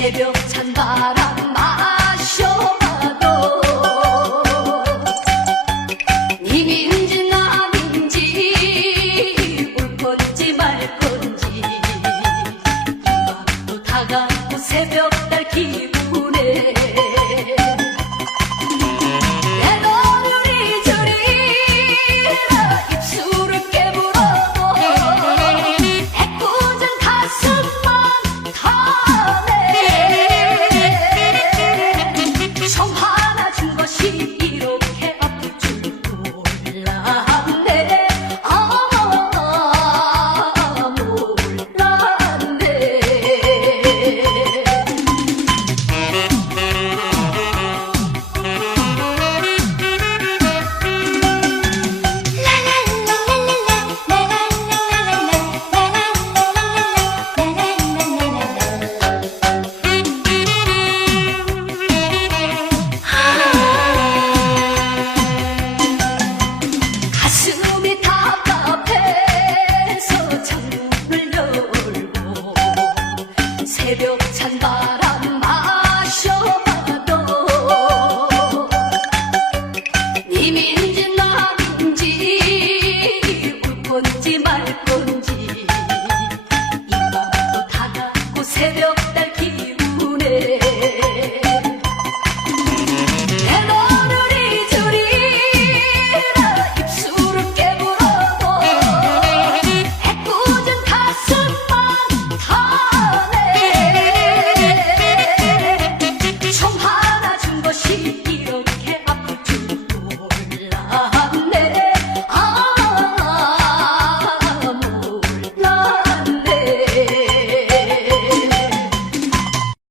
새벽 찬바람. 해벼 찬다